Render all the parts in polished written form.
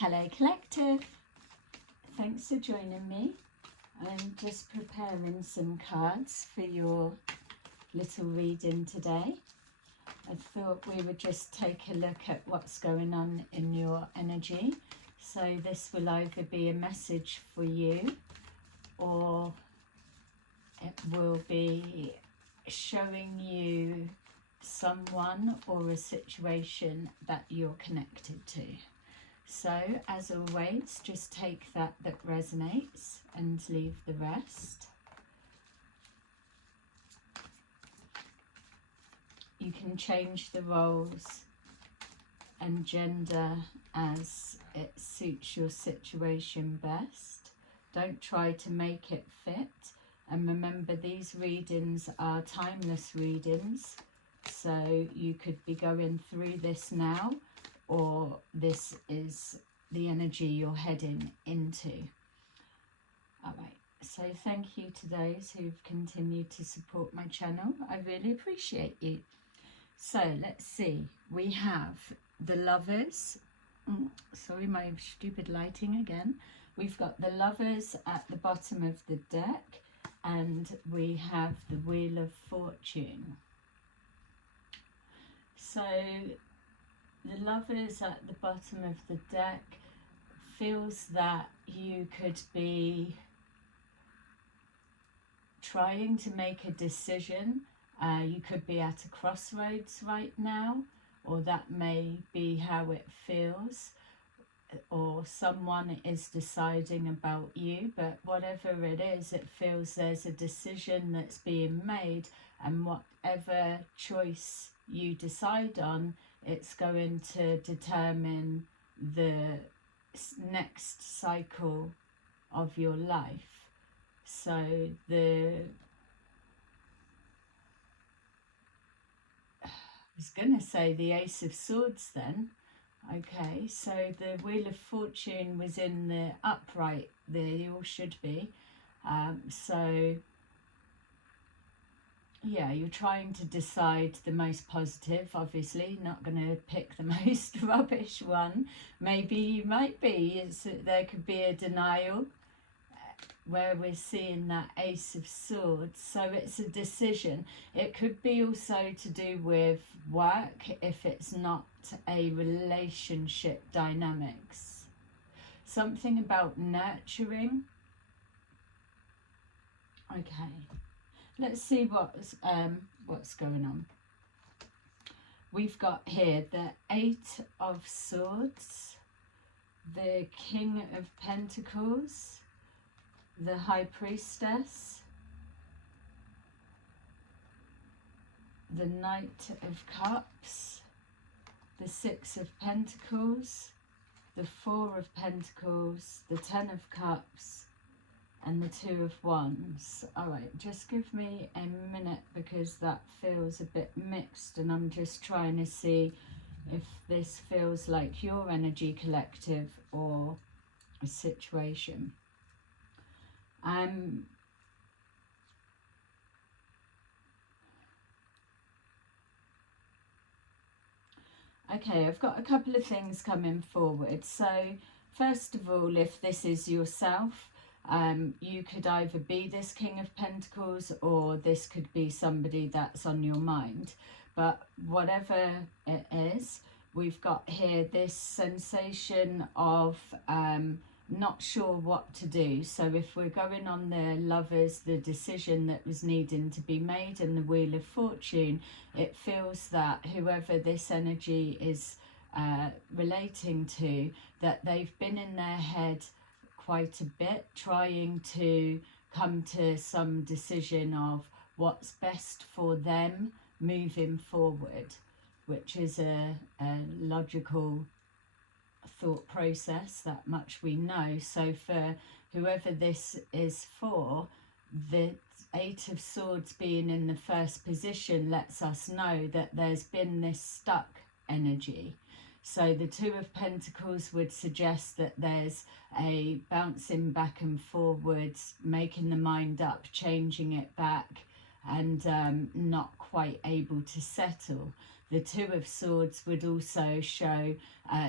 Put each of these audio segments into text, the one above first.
Hello Collective, thanks for joining me. I'm just preparing some cards for your little reading today. I thought we would just take a look at what's going on in your energy. So this will either be a message for you or it will be showing you someone or a situation that you're connected to. So, as always, just take that resonates and leave the rest. You can change the roles and gender as it suits your situation best. Don't try to make it fit. And remember, these readings are timeless readings. So you could be going through this now, or this is the energy you're heading into. All right, so thank you to those who've continued to support my channel. I really appreciate you. So let's see, we have the Lovers. Sorry, my stupid lighting again. We've got the Lovers at the bottom of the deck, and we have the Wheel of Fortune. So the Lovers at the bottom of the deck feels that you could be trying to make a decision. You could be at a crossroads right now, or that may be how it feels, or someone is deciding about you. But whatever it is, it feels there's a decision that's being made, and whatever choice you decide on, it's going to determine the next cycle of your life. So I was going to say the Ace of Swords then. Okay, so the Wheel of Fortune was in the upright, they all should be. So yeah, you're trying to decide the most positive, obviously, not going to pick the most rubbish one. Maybe you might be, there could be a denial where we're seeing that Ace of Swords. So it's a decision. It could be also to do with work if it's not a relationship dynamics. Something about nurturing. Okay. Let's see what's going on. We've got here the Eight of Swords, the King of Pentacles, the High Priestess, the Knight of Cups, the Six of Pentacles, the Four of Pentacles, the Ten of Cups, and the Two of Wands. All right, just give me a minute because that feels a bit mixed, and I'm just trying to see if this feels like your energy collective or a situation. Okay, I've got a couple of things coming forward. So first of all, if this is yourself, you could either be this King of Pentacles, or this could be somebody that's on your mind. But whatever it is, we've got here this sensation of not sure what to do. So if we're going on the Lovers, the decision that was needing to be made, and the Wheel of Fortune, it feels that whoever this energy is relating to, that they've been in their head quite a bit, trying to come to some decision of what's best for them moving forward, which is a logical thought process, that much we know. So for whoever this is for, the Eight of Swords being in the first position lets us know that there's been this stuck energy. So the Two of Pentacles would suggest that there's a bouncing back and forwards, making the mind up, changing it back, and not quite able to settle. The Two of Swords would also show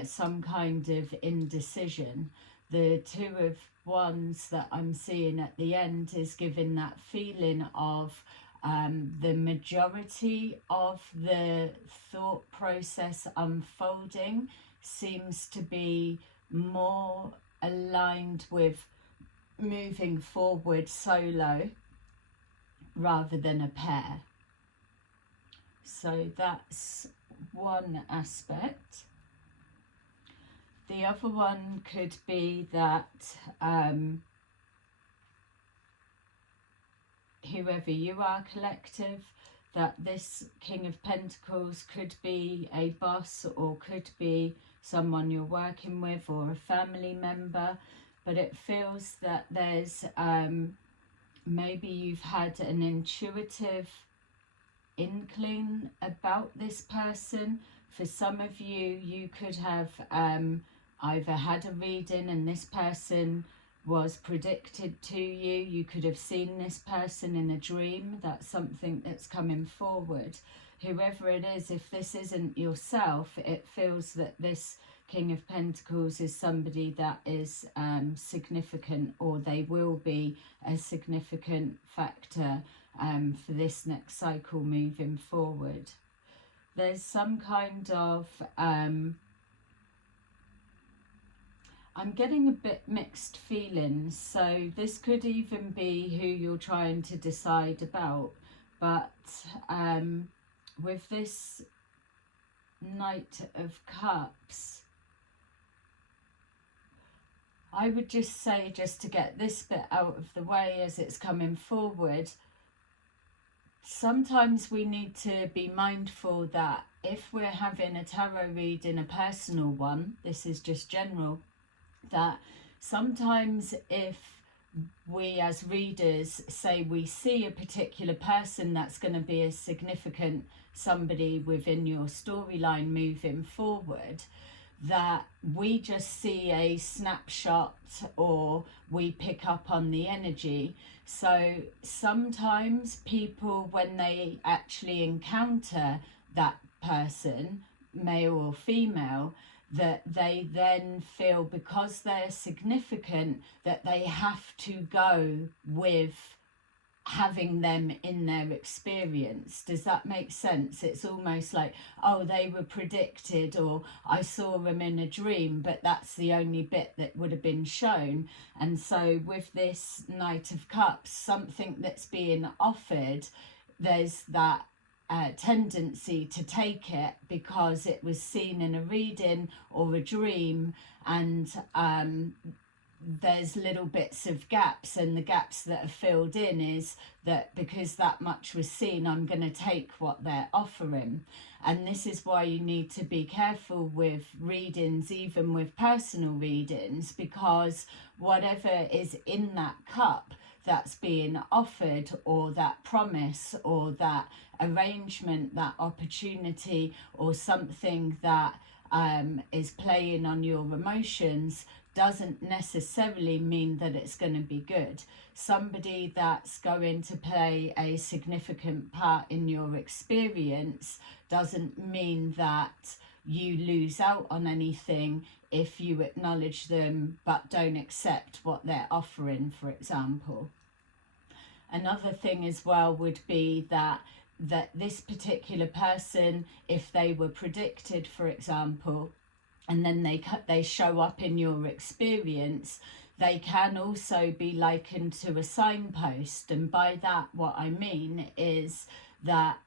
some kind of indecision. The Two of Wands that I'm seeing at the end is giving that feeling of the majority of the thought process unfolding seems to be more aligned with moving forward solo rather than a pair. So that's one aspect. The other one could be that whoever you are, collective, that this King of Pentacles could be a boss or could be someone you're working with or a family member, but it feels that there's maybe you've had an intuitive inkling about this person. For some of you, you could have either had a reading and this person was predicted to you. You could have seen this person in a dream. That's something that's coming forward. Whoever it is, if this isn't yourself, it feels that this King of Pentacles is somebody that is significant, or they will be a significant factor for this next cycle moving forward. There's some kind of I'm getting a bit mixed feelings, so this could even be who you're trying to decide about, but with this Knight of Cups, I would just say, just to get this bit out of the way as it's coming forward, sometimes we need to be mindful that if we're having a tarot reading, a personal one, this is just general, that sometimes if we as readers say we see a particular person that's going to be a significant somebody within your storyline moving forward, that we just see a snapshot or we pick up on the energy. So sometimes people, when they actually encounter that person, male or female, that they then feel, because they're significant, that they have to go with having them in their experience. Does that make sense? It's almost like, oh, they were predicted, or I saw them in a dream, but that's the only bit that would have been shown. And so with this Knight of Cups, something that's being offered, there's that tendency to take it because it was seen in a reading or a dream, and there's little bits of gaps, and the gaps that are filled in is that because that much was seen, I'm going to take what they're offering. And this is why you need to be careful with readings, even with personal readings, because whatever is in that cup that's being offered, or that promise, or that arrangement, that opportunity, or something that is playing on your emotions, doesn't necessarily mean that it's going to be good. Somebody that's going to play a significant part in your experience doesn't mean that you lose out on anything if you acknowledge them but don't accept what they're offering, for example. Another thing as well would be that this particular person, if they were predicted, for example, and then they show up in your experience, they can also be likened to a signpost. And by that, what I mean is that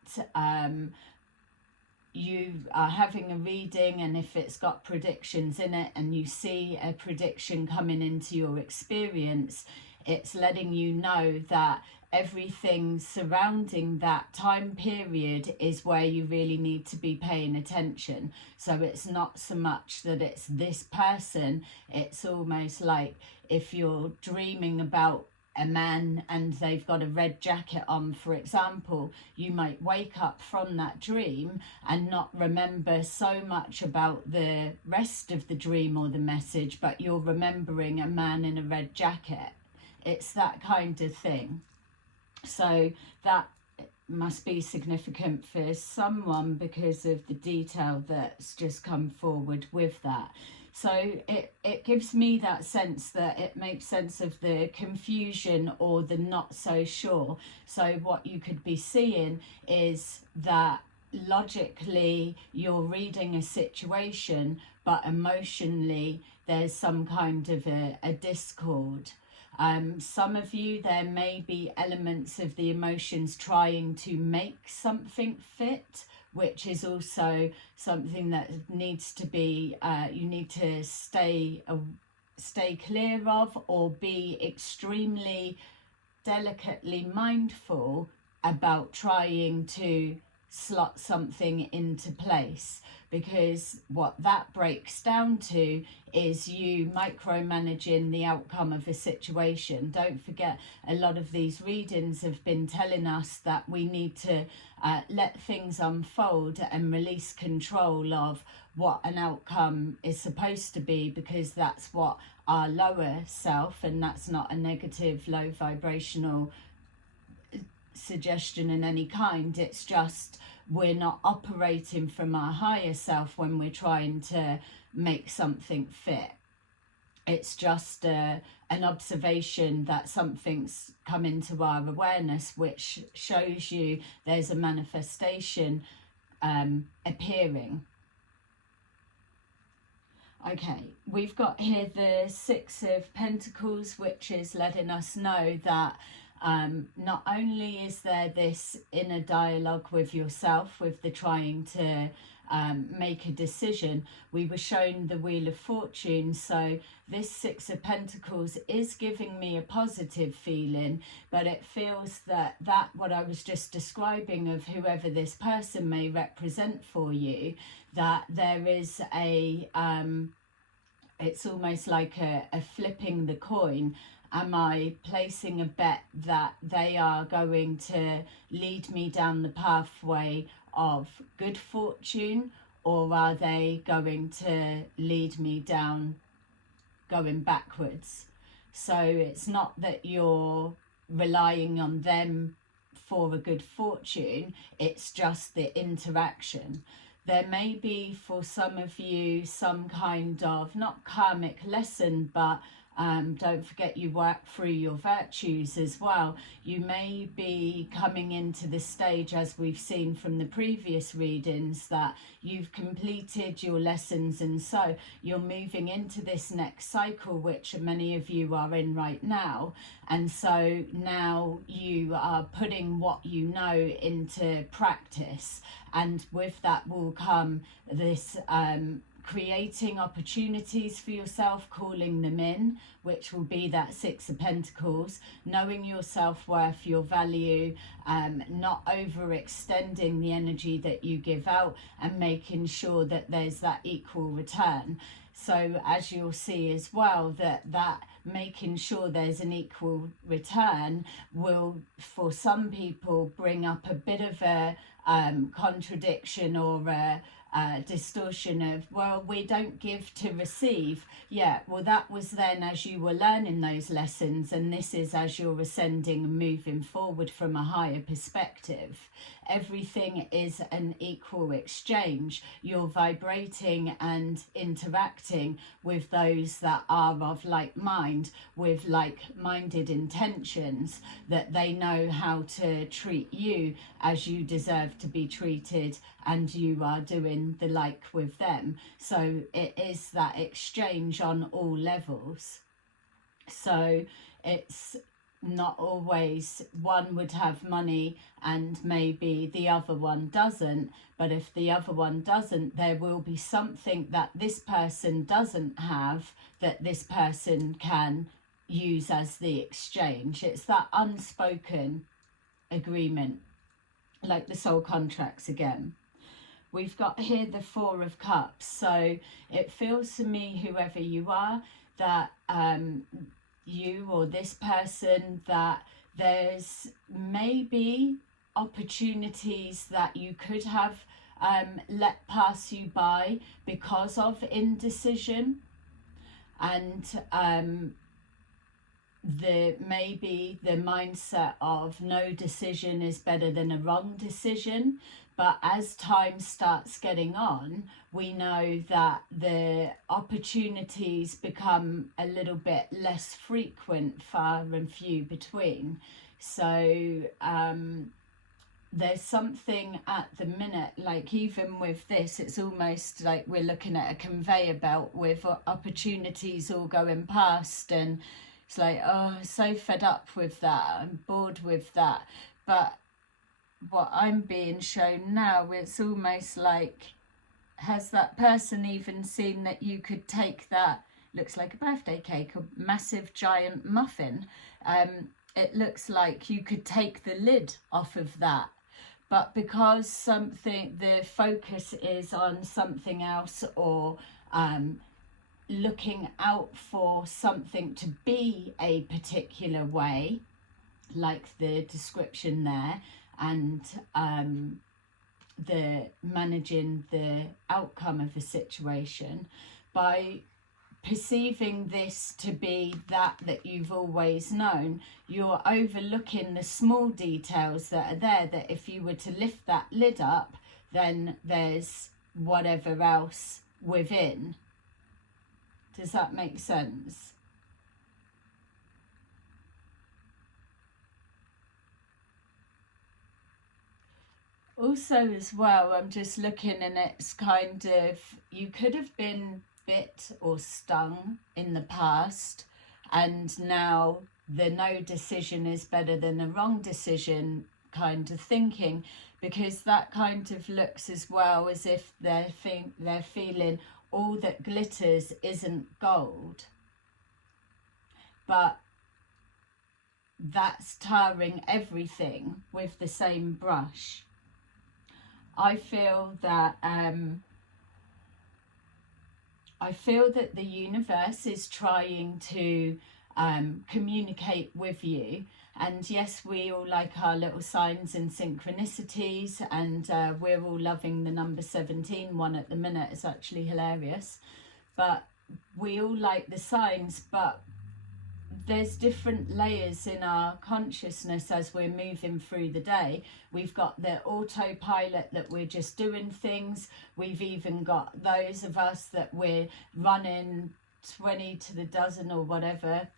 you are having a reading, and if it's got predictions in it and you see a prediction coming into your experience, it's letting you know that everything surrounding that time period is where you really need to be paying attention. So it's not so much that it's this person, it's almost like if you're dreaming about a man and they've got a red jacket on, for example, you might wake up from that dream and not remember so much about the rest of the dream or the message, but you're remembering a man in a red jacket. It's that kind of thing. So that must be significant for someone because of the detail that's just come forward with that. So it gives me that sense that it makes sense of the confusion or the not so sure. So what you could be seeing is that logically you're reading a situation, but emotionally there's some kind of a discord. Some of you, there may be elements of the emotions trying to make something fit, which is also something that needs to be, you need to stay clear of, or be extremely delicately mindful about trying to slot something into place, because what that breaks down to is you micromanaging the outcome of a situation. Don't forget, a lot of these readings have been telling us that we need to let things unfold and release control of what an outcome is supposed to be, because that's what our lower self, and that's not a negative low vibrational suggestion in any kind, it's just we're not operating from our higher self when we're trying to make something fit. It's just an observation that something's come into our awareness, which shows you there's a manifestation appearing. Okay, we've got here the Six of Pentacles, which is letting us know that not only is there this inner dialogue with yourself, with the trying to make a decision, we were shown the Wheel of Fortune. So this Six of Pentacles is giving me a positive feeling, but it feels that what I was just describing of whoever this person may represent for you, that there is a it's almost like a flipping the coin. Am I placing a bet that they are going to lead me down the pathway of good fortune, or are they going to lead me down going backwards? So it's not that you're relying on them for a good fortune, it's just the interaction. There may be for some of you some kind of, not karmic lesson, but don't forget you work through your virtues as well. You may be coming into this stage, as we've seen from the previous readings, that you've completed your lessons, and so you're moving into this next cycle, which many of you are in right now. And so now you are putting what you know into practice, and with that will come this creating opportunities for yourself, calling them in, which will be that Six of Pentacles, knowing your self-worth, your value, not overextending the energy that you give out, and making sure that there's that equal return. So as you'll see as well, that making sure there's an equal return will, for some people, bring up a bit of a contradiction or a distortion of, well, we don't give to receive. Yeah, well, that was then as you were learning those lessons, and this is as you're ascending and moving forward from a higher perspective. Everything is an equal exchange. You're vibrating and interacting with those that are of like mind, with like-minded intentions, that they know how to treat you as you deserve to be treated, and you are doing the like with them. So it is that exchange on all levels. So it's not always one would have money and maybe the other one doesn't, but if the other one doesn't, there will be something that this person doesn't have that this person can use as the exchange. It's that unspoken agreement, like the soul contracts again. We've got here the Four of Cups. So it feels to me, whoever you are, that you or this person, that there's maybe opportunities that you could have let pass you by because of indecision. And maybe the mindset of no decision is better than a wrong decision. But as time starts getting on, we know that the opportunities become a little bit less frequent, far and few between. So there's something at the minute, like even with this, it's almost like we're looking at a conveyor belt with opportunities all going past, and it's like, oh, so fed up with that, I'm bored with that. But what I'm being shown now, it's almost like, has that person even seen that you could take that, looks like a birthday cake, a massive giant muffin, it looks like you could take the lid off of that. But because the focus is on something else, or looking out for something to be a particular way, like the description there, and the managing the outcome of a situation, by perceiving this to be that you've always known, you're overlooking the small details that are there, that if you were to lift that lid up, then there's whatever else within. Does that make sense? Also as well, I'm just looking, and it's kind of, you could have been bit or stung in the past, and now the no decision is better than a wrong decision kind of thinking, because that kind of looks as well as if they're feeling all that glitters isn't gold, but that's tarring everything with the same brush. I feel that the universe is trying to communicate with you. And yes, we all like our little signs and synchronicities, and we're all loving the number 17 one at the minute. It's actually hilarious. But we all like the signs, but there's different layers in our consciousness as we're moving through the day. We've got the autopilot that we're just doing things. We've even got those of us that we're running 20 to the dozen or whatever,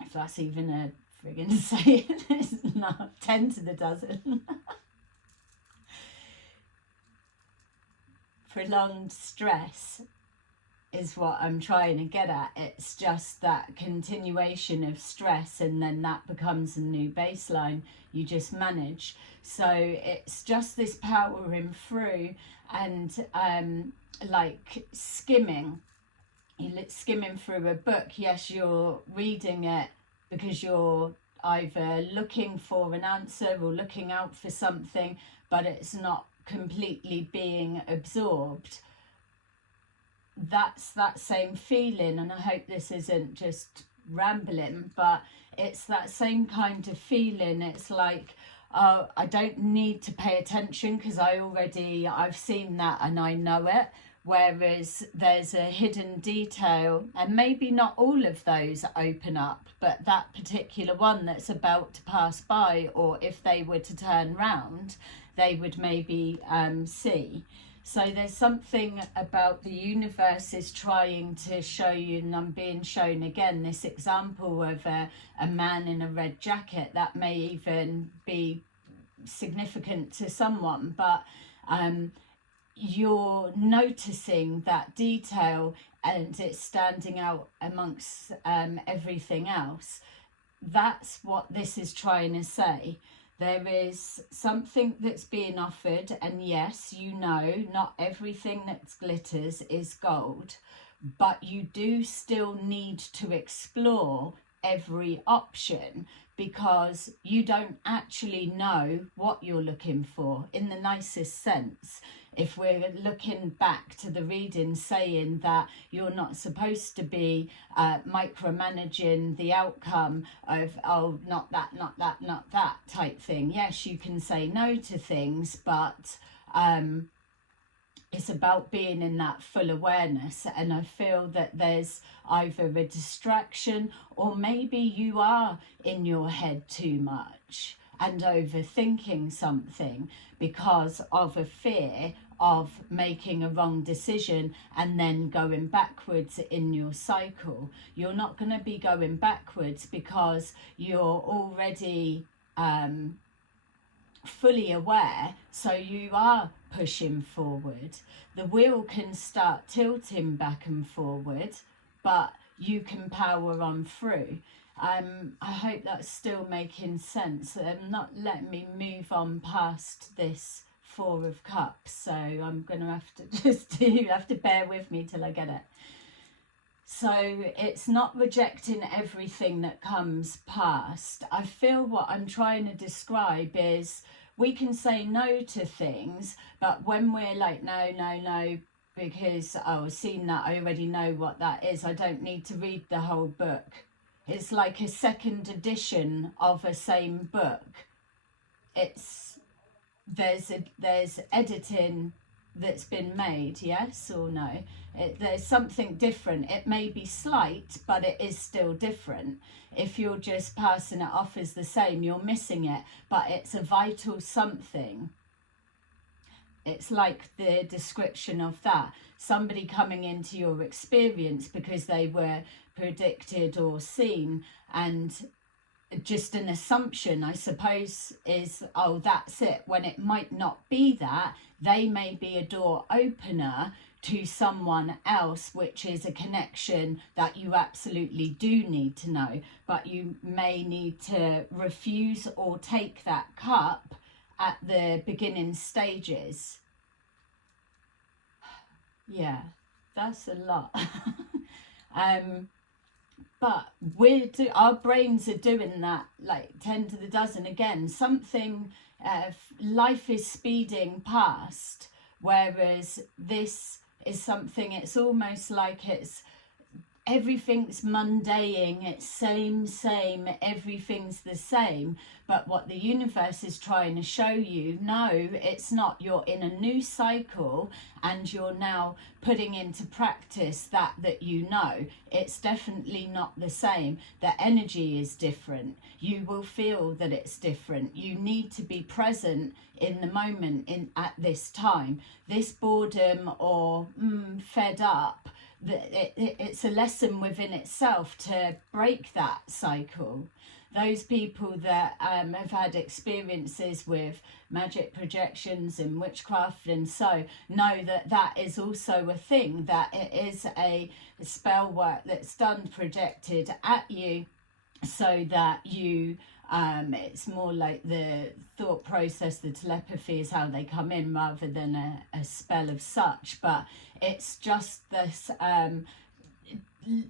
if that's even a friggin' saying. It's not 10 to the dozen. Prolonged stress is what I'm trying to get at. It's just that continuation of stress, and then that becomes a new baseline you just manage. So it's just this powering through, and like skimming. You're skimming through a book. Yes, you're reading it because you're either looking for an answer or looking out for something, but it's not completely being absorbed. That's that same feeling, and I hope this isn't just rambling, but it's that same kind of feeling. It's like, oh, I don't need to pay attention because I've seen that and I know it. Whereas there's a hidden detail, and maybe not all of those open up, but that particular one that's about to pass by, or if they were to turn round, they would maybe see. So there's something about the universe is trying to show you, and I'm being shown again this example of a man in a red jacket. That may even be significant to someone, but you're noticing that detail, and it's standing out amongst everything else. That's what this is trying to say. There is something that's being offered, and yes, you know, not everything that glitters is gold, but you do still need to explore every option, because you don't actually know what you're looking for in the nicest sense. If we're looking back to the reading saying that you're not supposed to be micromanaging the outcome of, oh, not that, not that, not that type thing. Yes, you can say no to things, but it's about being in that full awareness. And I feel that there's either a distraction, or maybe you are in your head too much and overthinking something because of a fear of making a wrong decision and then going backwards in your cycle. You're not going to be going backwards because you're already fully aware, so you are pushing forward. The wheel can start tilting back and forward, but you can power on through. I hope that's still making sense. Not letting me move on past this Four of Cups, so I'm going to have to just have to bear with me till I get it. So it's not rejecting everything that comes past. I feel what I'm trying to describe is we can say no to things, but when we're like, no, because I've seen that, I already know what that is, I don't need to read the whole book. It's like a second edition of a same book. There's editing that's been made, yes or no? There's something different. It may be slight, but it is still different. If you're just passing it off as the same, you're missing it, but it's a vital something. It's like the description of that. Somebody coming into your experience because they were predicted or seen, and just an assumption, I suppose, is, oh, that's it, when it might not be that. They may be a door opener to someone else, which is a connection that you absolutely do need to know, but you may need to refuse or take that cup at the beginning stages. Yeah, that's a lot. But our brains are doing that like 10 to the dozen. Again, something, life is speeding past, whereas this is something, it's almost like everything's mundane, it's same, everything's the same. But what the universe is trying to show you, no, it's not. You're in a new cycle and you're now putting into practice that you know. It's definitely not the same. The energy is different. You will feel that it's different. You need to be present in the moment at this time. This boredom or fed up, it's a lesson within itself to break that cycle. Those people that have had experiences with magic projections and witchcraft and so know that is also a thing, that it is a spell work that's done projected at you, so that you it's more like the thought process, the telepathy is how they come in rather than a spell of such. But it's just this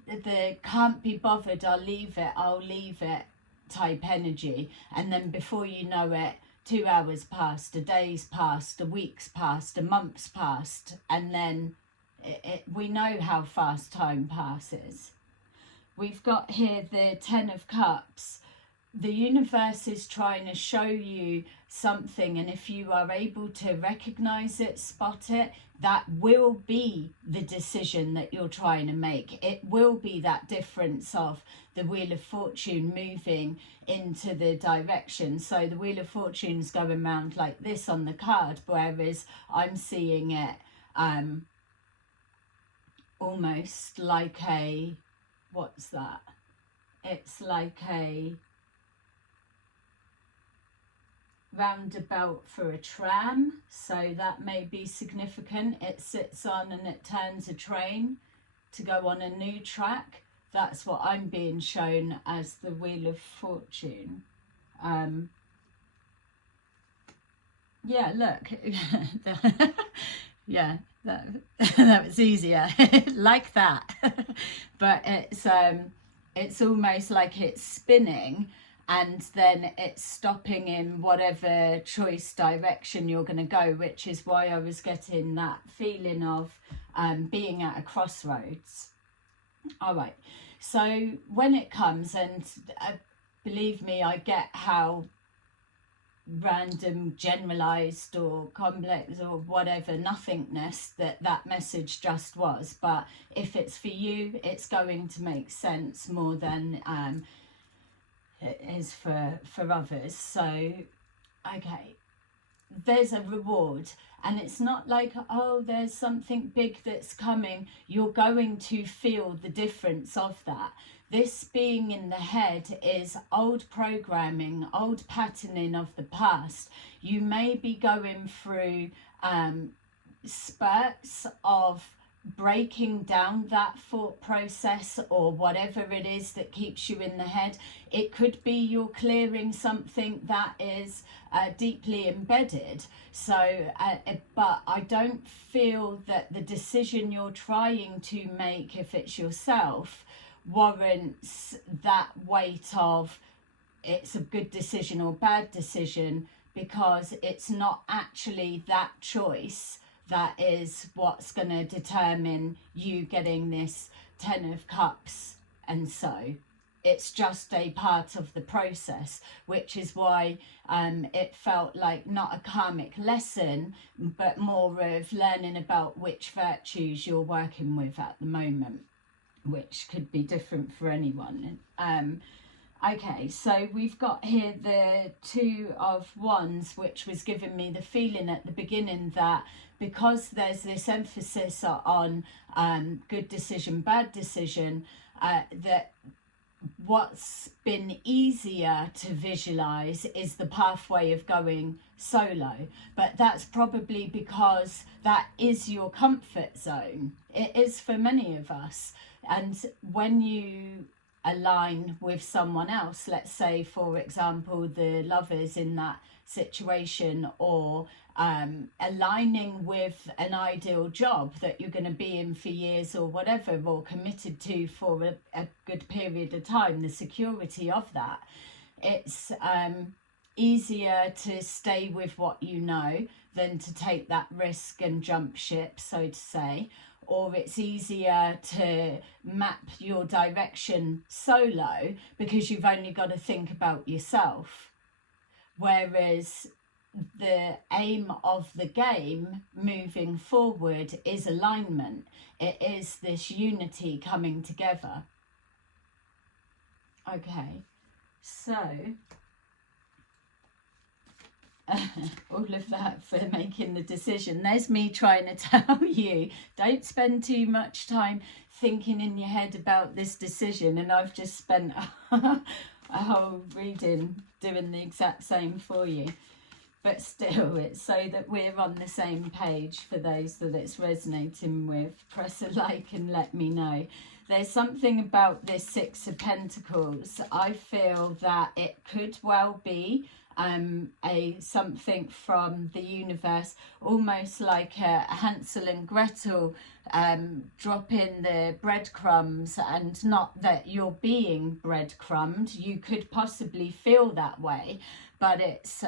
the can't be bothered, I'll leave it type energy, and then before you know it, 2 hours passed, a day's passed, a week's passed, a month's passed, and then we know how fast time passes. We've got here the 10 of Cups. The universe is trying to show you something, and if you are able to recognize it, spot it, that will be the decision that you're trying to make. It will be that difference of the Wheel of Fortune moving into the direction. So the Wheel of Fortune's going around like this on the card, whereas I'm seeing it almost like a, what's that? It's like a roundabout for a tram, so that may be significant. It sits on and it turns a train to go on a new track. That's what I'm being shown as the Wheel of Fortune. Yeah, look. Yeah, that was easier. Like that. But it's almost like it's spinning, and then it's stopping in whatever choice direction you're going to go, which is why I was getting that feeling of being at a crossroads. All right, so when it comes, and believe me, I get how random generalized or complex or whatever nothingness that message just was. But if it's for you, it's going to make sense more than it is for others. So okay, there's a reward, and it's not like, oh, there's something big that's coming. You're going to feel the difference of that. This being in the head is old programming, old patterning of the past. You may be going through spurts of breaking down that thought process or whatever it is that keeps you in the head. It could be you're clearing something that is deeply embedded. So but I don't feel that the decision you're trying to make, if it's yourself, warrants that weight of it's a good decision or bad decision, because it's not actually that choice that is what's going to determine you getting this 10 of Cups. And so it's just a part of the process, which is why it felt like not a karmic lesson, but more of learning about which virtues you're working with at the moment, which could be different for anyone. Okay, so we've got here the Two of Wands, which was giving me the feeling at the beginning that because there's this emphasis on good decision, bad decision, that what's been easier to visualize is the pathway of going solo. But that's probably because that is your comfort zone. It is for many of us. And when you align with someone else, let's say for example the lovers in that situation, or aligning with an ideal job that you're going to be in for years or whatever, or committed to for a good period of time, the security of that, it's easier to stay with what you know than to take that risk and jump ship, so to say. Or it's easier to map your direction solo because you've only got to think about yourself. Whereas the aim of the game moving forward is alignment. It is this unity coming together. Okay, so all of that for making the decision. There's me trying to tell you, don't spend too much time thinking in your head about this decision, and I've just spent a whole reading doing the exact same for you. But still, it's so that we're on the same page. For those that it's resonating with, press a like and let me know. There's something about this Six of Pentacles. I feel that it could well be something from the universe, almost like a Hansel and Gretel dropping the breadcrumbs, and not that you're being breadcrumbed. You could possibly feel that way, but it's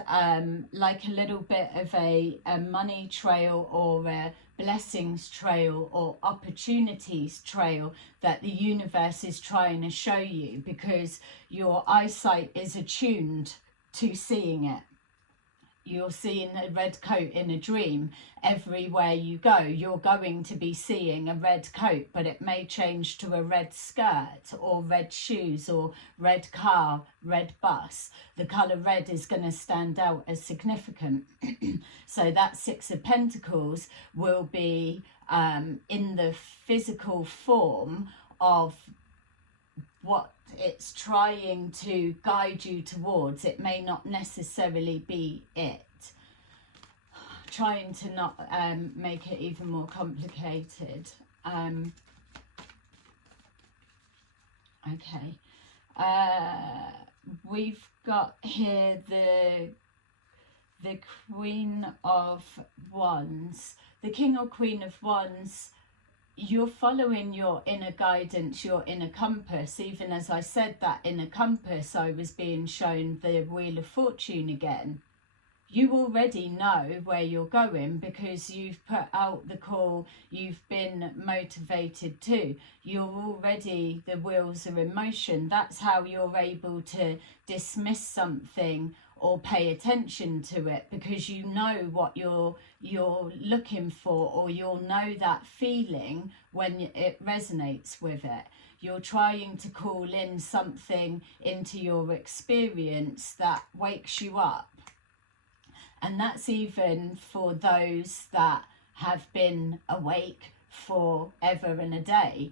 like a little bit of a money trail or a blessings trail or opportunities trail that the universe is trying to show you, because your eyesight is attuned to seeing it. You're seeing a red coat in a dream. Everywhere you go, you're going to be seeing a red coat, but it may change to a red skirt or red shoes or red car, red bus. The colour red is going to stand out as significant. So that Six of Pentacles will be in the physical form of what it's trying to guide you towards. It may not necessarily be it. Trying to not make it even more complicated. Okay. We've got here the Queen of Wands. The King or Queen of Wands, you're following your inner guidance, your inner compass. Even as I said that inner compass, I was being shown the Wheel of Fortune again. You already know where you're going because you've put out the call, you've been motivated to. You're already, the wheels are in motion. That's how you're able to dismiss something or pay attention to it, because you know what you're looking for, or you'll know that feeling when it resonates with it. You're trying to call in something into your experience that wakes you up. And that's even for those that have been awake forever and a day.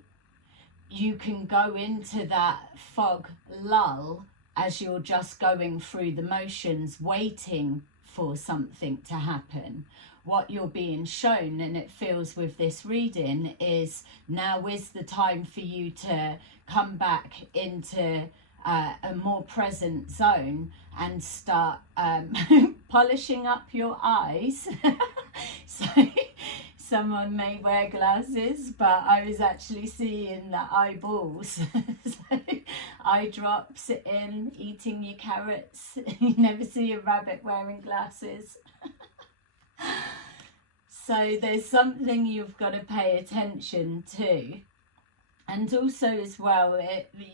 You can go into that fog lull as you're just going through the motions, waiting for something to happen. What you're being shown, and it feels with this reading, is now is the time for you to come back into a more present zone and start polishing up your eyes. So someone may wear glasses, but I was actually seeing the eyeballs. So eye drops in, eating your carrots. You never see a rabbit wearing glasses. So there's something you've got to pay attention to. And also as well,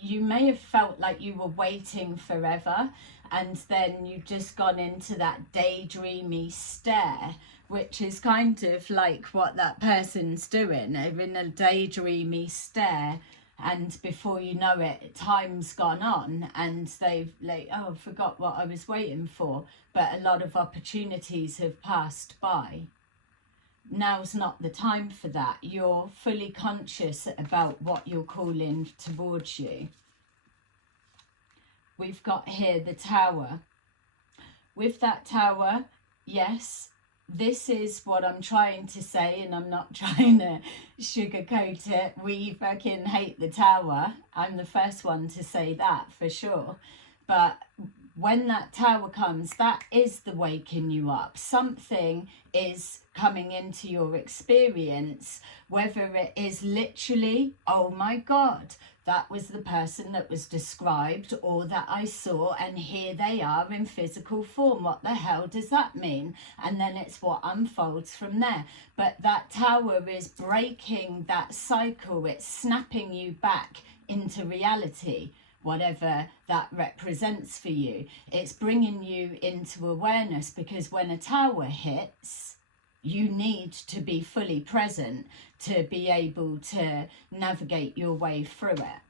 you may have felt like you were waiting forever, and then you've just gone into that daydreamy stare, which is kind of like what that person's doing. They're in a daydreamy stare, and before you know it, time's gone on, and they've like, oh, I forgot what I was waiting for. But a lot of opportunities have passed by. Now's not the time for that. You're fully conscious about what you're calling towards you. We've got here the Tower. With that Tower, yes, this is what I'm trying to say, and I'm not trying to sugarcoat it. We fucking hate the Tower. I'm the first one to say that for sure. But when that Tower comes, that is the waking you up. Something is coming into your experience, whether it is literally, oh my God, that was the person that was described, or that I saw and here they are in physical form. What the hell does that mean? And then it's what unfolds from there. But that Tower is breaking that cycle. It's snapping you back into reality, whatever that represents for you. It's bringing you into awareness, because when a Tower hits, you need to be fully present to be able to navigate your way through it.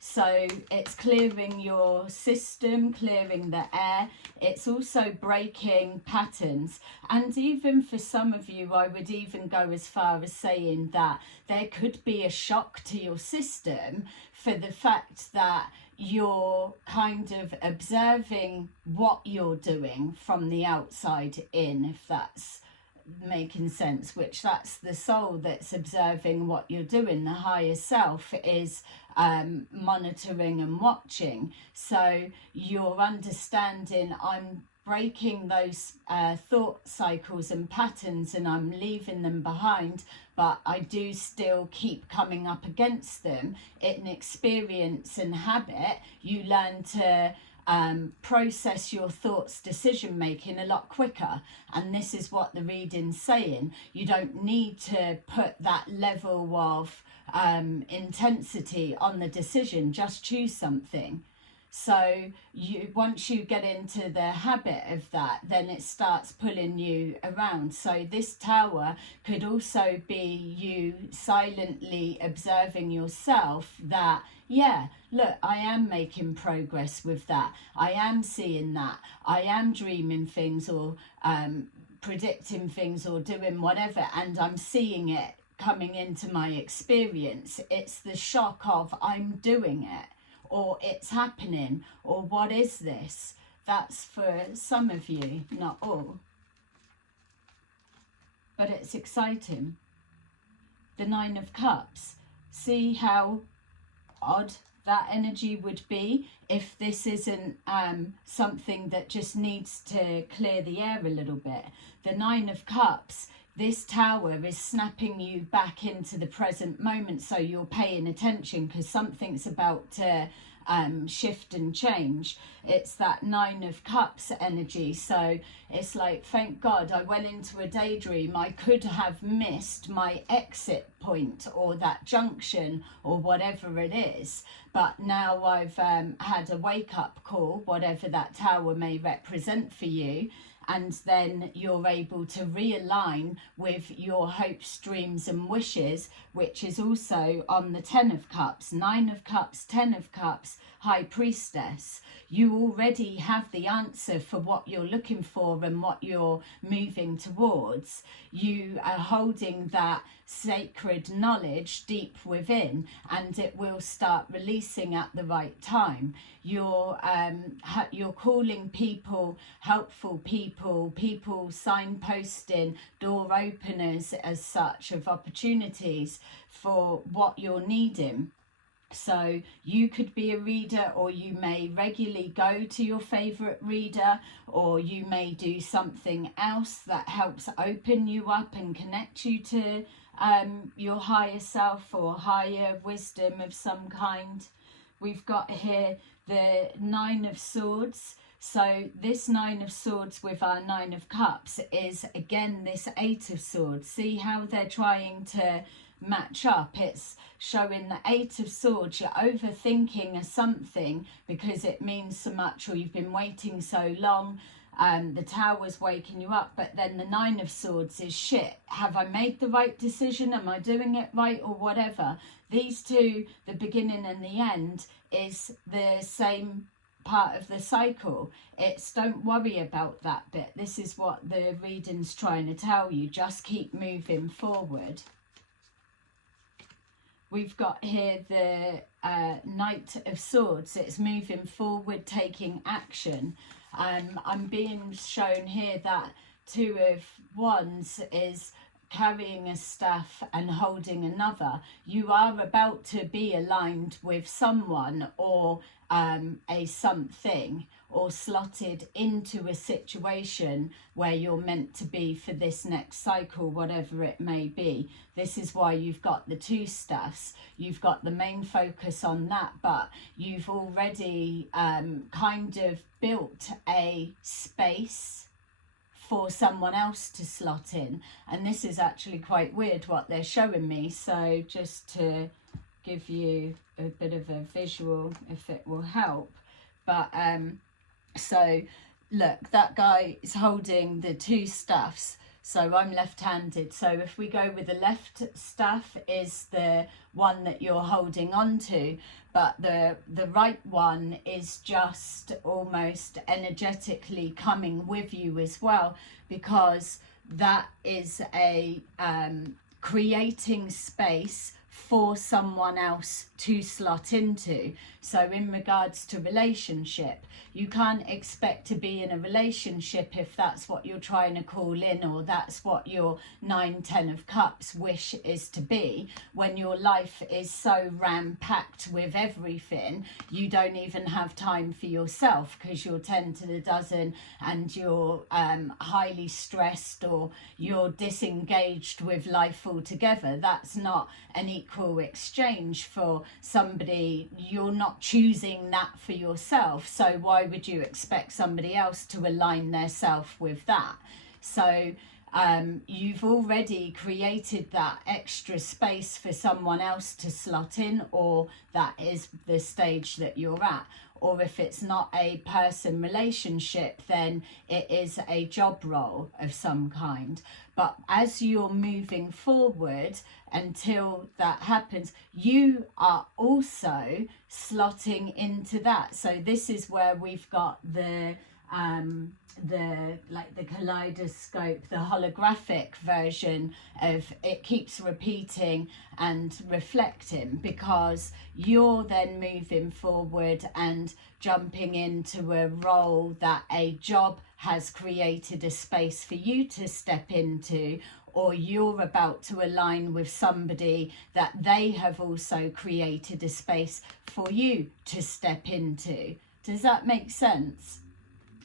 So it's clearing your system, clearing the air. It's also breaking patterns. And even for some of you, I would even go as far as saying that there could be a shock to your system for the fact that you're kind of observing what you're doing from the outside in, if that's making sense, which that's the soul that's observing what you're doing. The higher self is monitoring and watching. So you're understanding, I'm breaking those thought cycles and patterns, and I'm leaving them behind, but I do still keep coming up against them. In experience and habit, you learn to process your thoughts, decision making a lot quicker. And this is what the reading's saying. You don't need to put that level of intensity on the decision, just choose something. So once you get into the habit of that, then it starts pulling you around. So this Tower could also be you silently observing yourself that, yeah, look, I am making progress with that. I am seeing that. I am dreaming things, or predicting things, or doing whatever, and I'm seeing it coming into my experience. It's the shock of I'm doing it, or it's happening, or what is this? That's for some of you, not all. But it's exciting. The Nine of Cups. See how odd that energy would be if this isn't something that just needs to clear the air a little bit. The Nine of Cups, this tower is snapping you back into the present moment, so you're paying attention because something's about to shift and change. It's that 9 of Cups energy. So it's like, thank God I went into a daydream. I could have missed my exit point or that junction or whatever it is, but now I've had a wake-up call, whatever that tower may represent for you, and then you're able to realign with your hopes, dreams and wishes, which is also on the 10 of Cups, 9 of Cups, 10 of Cups, High Priestess. You already have the answer for what you're looking for and what you're moving towards. You are holding that sacred knowledge deep within, and it will start releasing at the right time. You're calling people, helpful people, people signposting, door openers as such, of opportunities for what you're needing. So you could be a reader, or you may regularly go to your favorite reader, or you may do something else that helps open you up and connect you to your higher self or higher wisdom of some kind. We've got here the 9 of Swords. So this 9 of Swords with our 9 of Cups is again this 8 of Swords. See how they're trying to match up? It's showing the 8 of Swords. You're overthinking something because it means so much, or you've been waiting so long. The Tower's waking you up, but then the 9 of Swords is shit. Have I made the right decision? Am I doing it right, or whatever? These two, the beginning and the end, is the same part of the cycle. It's don't worry about that bit. This is what the reading's trying to tell you. Just keep moving forward. We've got here the Knight of Swords. It's moving forward, taking action. I'm being shown here that 2 of Wands is carrying a staff and holding another. You are about to be aligned with someone or a something, or slotted into a situation where you're meant to be for this next cycle, whatever it may be. This is why you've got the 2 staffs. You've got the main focus on that, but you've already kind of built a space for someone else to slot in. And this is actually quite weird what they're showing me. So just to give you a bit of a visual, if it will help. But so look, that guy is holding the 2 staffs. So I'm left-handed. So if we go with the left staff is the one that you're holding on to, but the right one is just almost energetically coming with you as well, because that is a creating space for someone else to slot into. So in regards to relationship, you can't expect to be in a relationship if that's what you're trying to call in, or that's what your 9, 10 of Cups wish is to be. When your life is so ram-packed with everything, you don't even have time for yourself because you're 10 to the dozen and you're highly stressed, or you're disengaged with life altogether. That's not an equal exchange for somebody. You're not choosing that for yourself, so why would you expect somebody else to align their self with that? So you've already created that extra space for someone else to slot in, or that is the stage that you're at. Or if it's not a person relationship, then it is a job role of some kind. But as you're moving forward until that happens, you are also slotting into that. So this is where we've got the kaleidoscope, the holographic version of it keeps repeating and reflecting, because you're then moving forward and jumping into a role that a job has created a space for you to step into, or you're about to align with somebody that they have also created a space for you to step into. Does that make sense?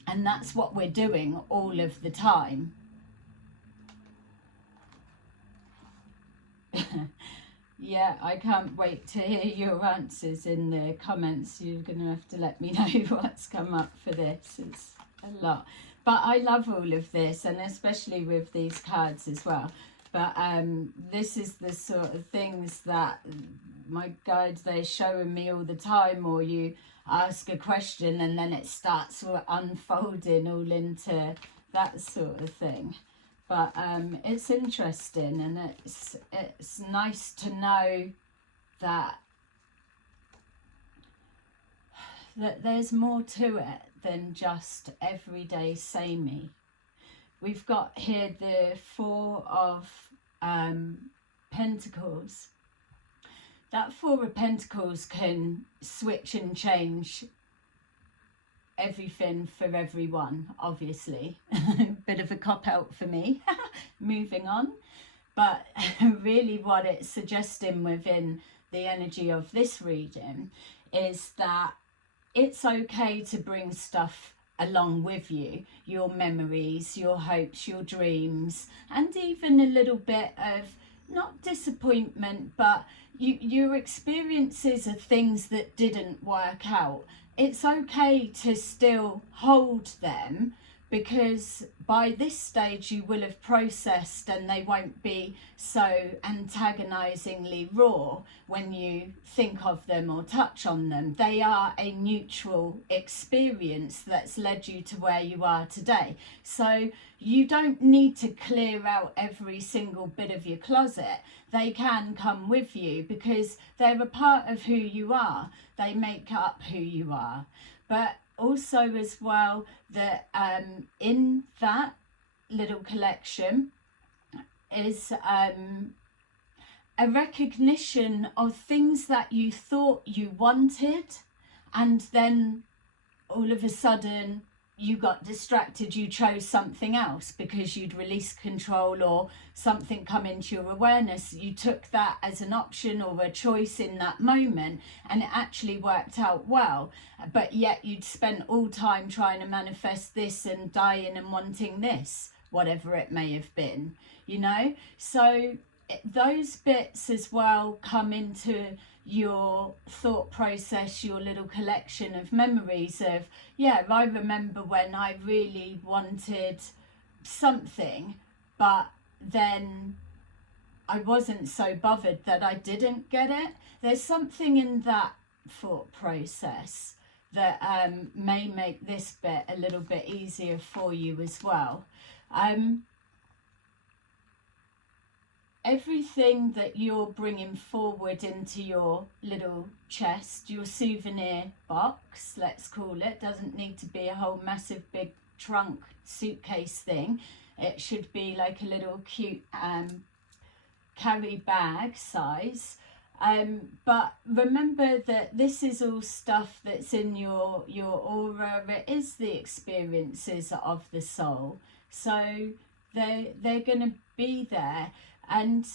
And that's what we're doing all of the time. Yeah, I can't wait to hear your answers in the comments. You're going to have to let me know what's come up for this. It's a lot. But I love all of this, and especially with these cards as well. But this is the sort of things that my guides, they're showing me all the time, or you ask a question and then it starts sort of unfolding all into that sort of thing. But it's interesting, and it's nice to know that there's more to it than just everyday samey. We've got here the Four of Pentacles. That Four of Pentacles can switch and change everything for everyone, obviously. Bit of a cop-out for me. Moving on. But really what it's suggesting within the energy of this reading is that it's okay to bring stuff along with you, your memories, your hopes, your dreams, and even a little bit of, not disappointment, but your experiences of things that didn't work out. It's okay to still hold them, because by this stage you will have processed and they won't be so antagonizingly raw when you think of them or touch on them. They are a neutral experience that's led you to where you are today. So you don't need to clear out every single bit of your closet. They can come with you because they're a part of who you are. They make up who you are. But also as well, that in that little collection is a recognition of things that you thought you wanted, and then all of a sudden you got distracted, you chose something else because you'd released control, or something come into your awareness. You took that as an option or a choice in that moment, and it actually worked out well, but yet you'd spent all time trying to manifest this and dying and wanting this, whatever it may have been, you know. So those bits as well come into your thought process, your little collection of memories of, yeah, I remember when I really wanted something, but then I wasn't so bothered that I didn't get it. There's something in that thought process that may make this bit a little bit easier for you as well. Everything that you're bringing forward into your little chest, your souvenir box, let's call it, doesn't need to be a whole massive big trunk suitcase thing. It should be like a little cute carry bag size. But remember that this is all stuff that's in your aura. It is the experiences of the soul. So they're going to be there. And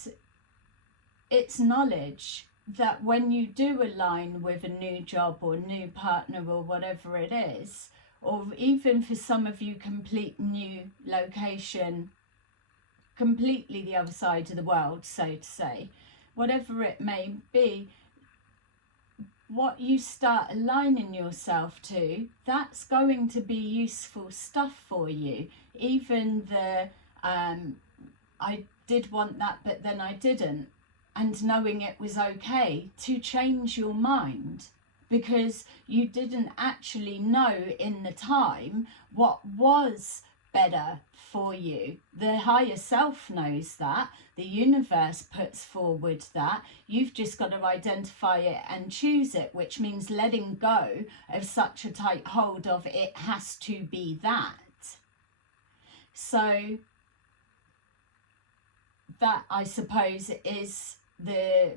it's knowledge that when you do align with a new job or new partner or whatever it is, or even for some of you, complete new location, completely the other side of the world, so to say, whatever it may be, what you start aligning yourself to, that's going to be useful stuff for you. Even the I did want that but then I didn't, and knowing it was okay to change your mind because you didn't actually know in the time what was better for you. The higher self knows that, the universe puts forward that, you've just got to identify it and choose it, which means letting go of such a tight hold of it has to be that. So that, I suppose, is the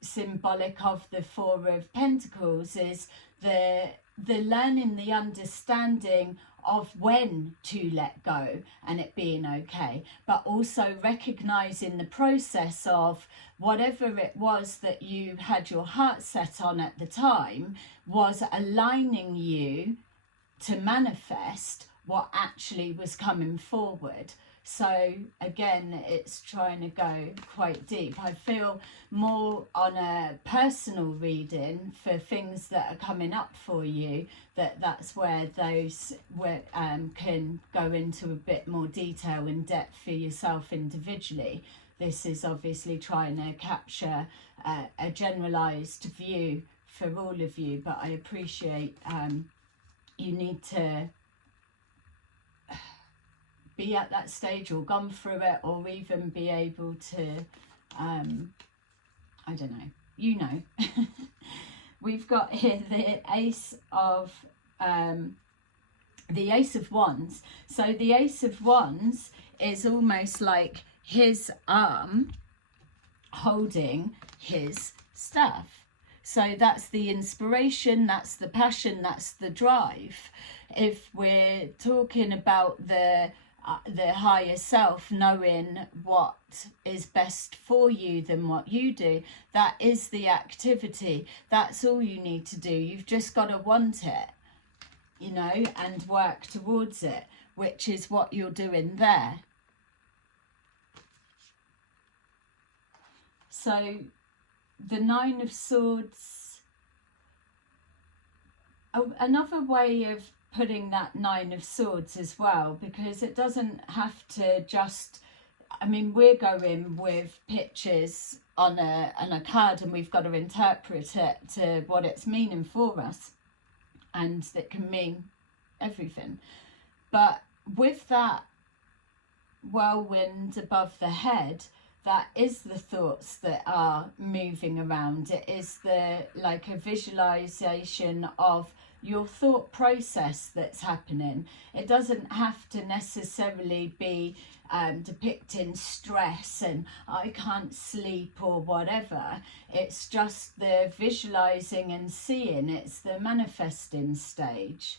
symbolic of the Four of Pentacles, is the learning, the understanding of when to let go and it being okay, but also recognizing the process of whatever it was that you had your heart set on at the time was aligning you to manifest what actually was coming forward. So again, it's trying to go quite deep. I feel more on a personal reading for things that are coming up for you, that's where those can go into a bit more detail and depth for yourself individually. This is obviously trying to capture a generalized view for all of you, but I appreciate you need to be at that stage or gone through it, or even be able to, I don't know, you know. We've got here the Ace of Wands. So the Ace of Wands is almost like his arm holding his staff. So that's the inspiration, that's the passion, that's the drive. If we're talking about the higher self knowing what is best for you than what you do, that is the activity. That's all you need to do. You've just got to want it, you know, and work towards it, which is what you're doing there. So the Nine of Swords, another way of putting that Nine of Swords as well, because it doesn't have to just, I mean, we're going with pictures on a card, and we've got to interpret it to what it's meaning for us, and that can mean everything. But with that whirlwind above the head, that is the thoughts that are moving around. It is like a visualization of your thought process that's happening. It doesn't have to necessarily be depicting stress and I can't sleep or whatever. It's just the visualizing and seeing. It's the manifesting stage.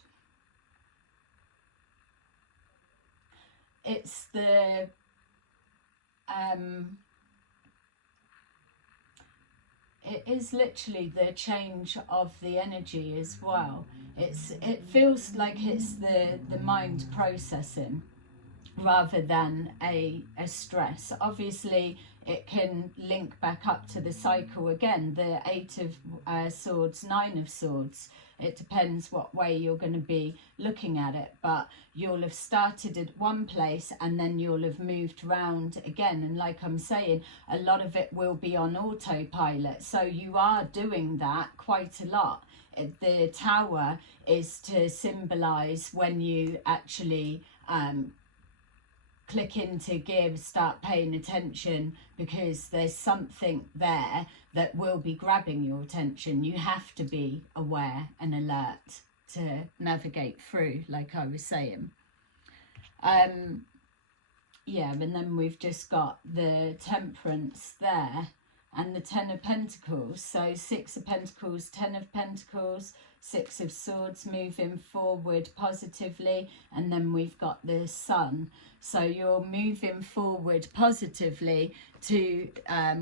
It's the it is literally the change of the energy as well. It feels like it's the mind processing rather than a stress. Obviously it can link back up to the cycle again, the Eight of Swords, Nine of Swords. It depends what way you're going to be looking at it, but you'll have started at one place and then you'll have moved around again. And like I'm saying, a lot of it will be on autopilot. So you are doing that quite a lot. The Tower is to symbolize when you actually click into gear, start paying attention, because there's something there that will be grabbing your attention. You have to be aware and alert to navigate through, like I was saying. Yeah, and then we've just got the Temperance there and the Ten of Pentacles. So Six of Pentacles, Ten of Pentacles, Six of Swords, moving forward positively, and then we've got the Sun. So you're moving forward positively to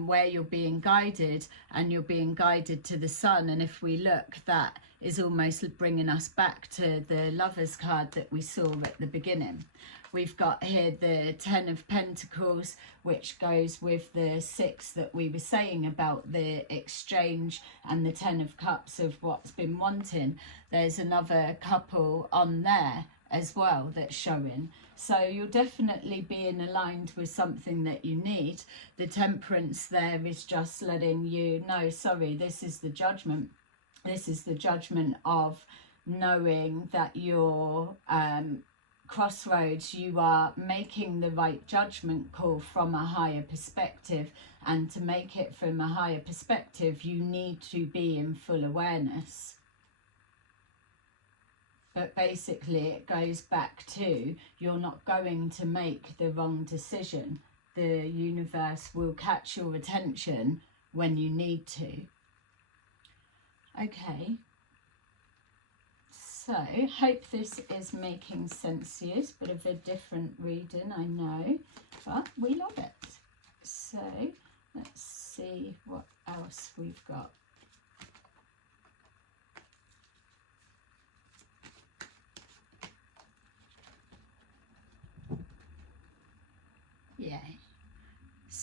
where you're being guided, and you're being guided to the Sun. And if we look, that is almost bringing us back to the Lovers card that we saw at the beginning. We've got here the Ten of Pentacles, which goes with the Six that we were saying about the exchange, and the Ten of Cups of what's been wanting. There's another couple on there as well that's showing. So you're definitely being aligned with something that you need. The Temperance there is just letting you know, sorry, this is the Judgment. This is the judgment of knowing that you're crossroads. You are making the right judgment call from a higher perspective, and to make it from a higher perspective you need to be in full awareness. But basically it goes back to, you're not going to make the wrong decision. The universe will catch your attention when you need to. Okay, so hope this is making sense to you. It's a bit of a different reading, I know, but we love it. So let's see what else we've got.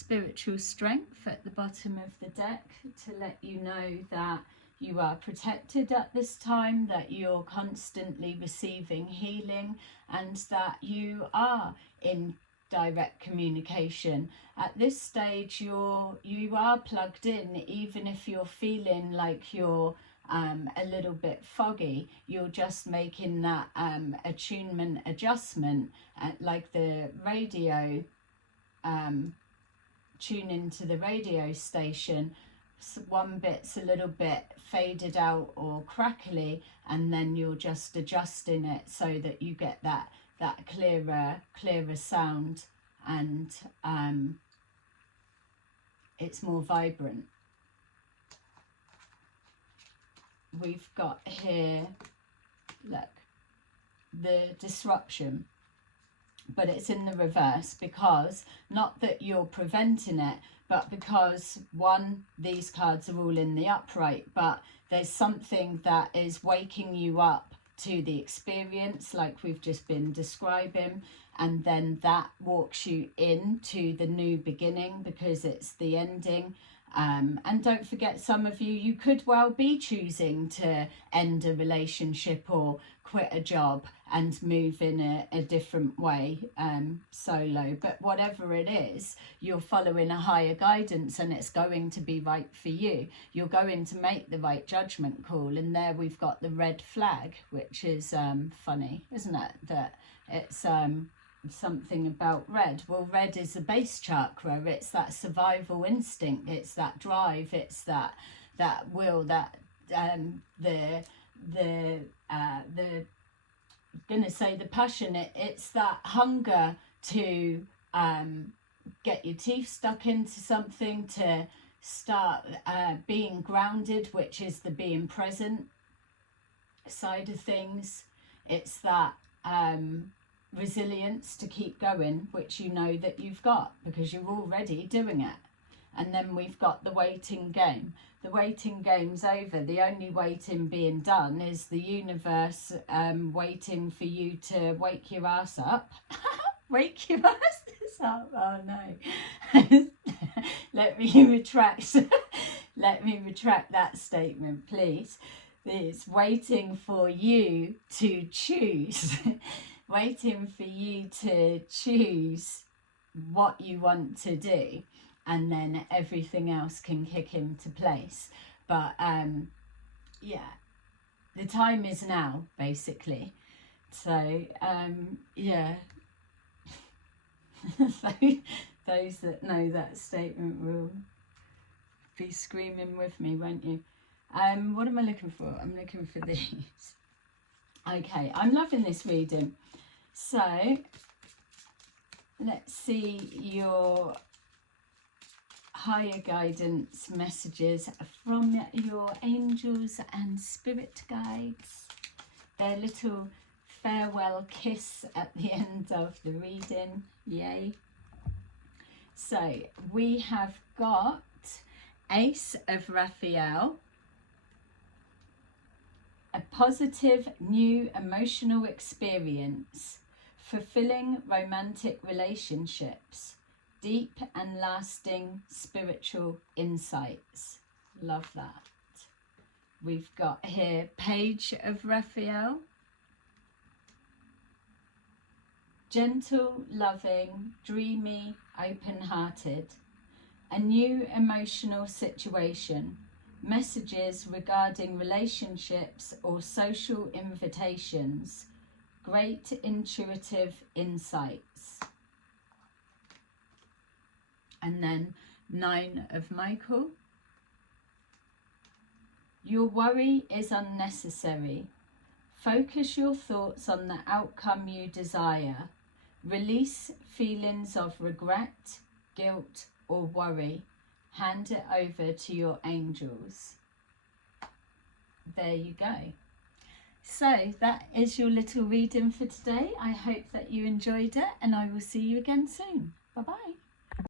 spiritual strength at the bottom of the deck to let you know that you are protected at this time, that you're constantly receiving healing, and that you are in direct communication. At this stage, you are plugged in, even if you're feeling like you're a little bit foggy. You're just making that attunement adjustment, like the radio, tune into the radio station. So one bit's a little bit faded out or crackly, and then you're just adjusting it so that you get that clearer sound, and it's more vibrant. We've got here, look, the disruption, but it's in the reverse, because not that you're preventing it, but because one, these cards are all in the upright, but there's something that is waking you up to the experience, like we've just been describing, and then that walks you into the new beginning, because it's the ending. And don't forget, some of you could well be choosing to end a relationship or quit a job and move in a different way, solo. But whatever it is, you're following a higher guidance, and it's going to be right for you. You're going to make the right judgment call. And there we've got the red flag, which is funny, isn't it? That it's something about red. Well, red is the base chakra. It's that survival instinct, it's that drive, it's that will, that the gonna say the passion, it's that hunger to get your teeth stuck into something, to start being grounded, which is the being present side of things. It's that resilience to keep going, which you know that you've got because you're already doing it. And then we've got the waiting game. The waiting game's over. The only waiting being done is the universe waiting for you to wake your ass up. Wake your ass up. Oh no. Let me retract. Let me retract that statement, please. It's waiting for you to choose. Waiting for you to choose what you want to do, and then everything else can kick into place. But yeah, the time is now, basically. So yeah. So those that know that statement will be screaming with me, won't you? What am I looking for? I'm looking for these. Okay, I'm loving this reading. So let's see your higher guidance messages from your angels and spirit guides. Their little farewell kiss at the end of the reading. Yay. So we have got Ace of Raphael. A positive new emotional experience, fulfilling romantic relationships, deep and lasting spiritual insights. Love that. We've got here Page of Raphael. Gentle, loving, dreamy, open-hearted. A new emotional situation. Messages regarding relationships or social invitations. Great intuitive insights. And then 9 of Michael. Your worry is unnecessary. Focus your thoughts on the outcome you desire. Release feelings of regret, guilt, or worry. Hand it over to your angels. There you go. So that is your little reading for today. I hope that you enjoyed it, and I will see you again soon. Bye bye.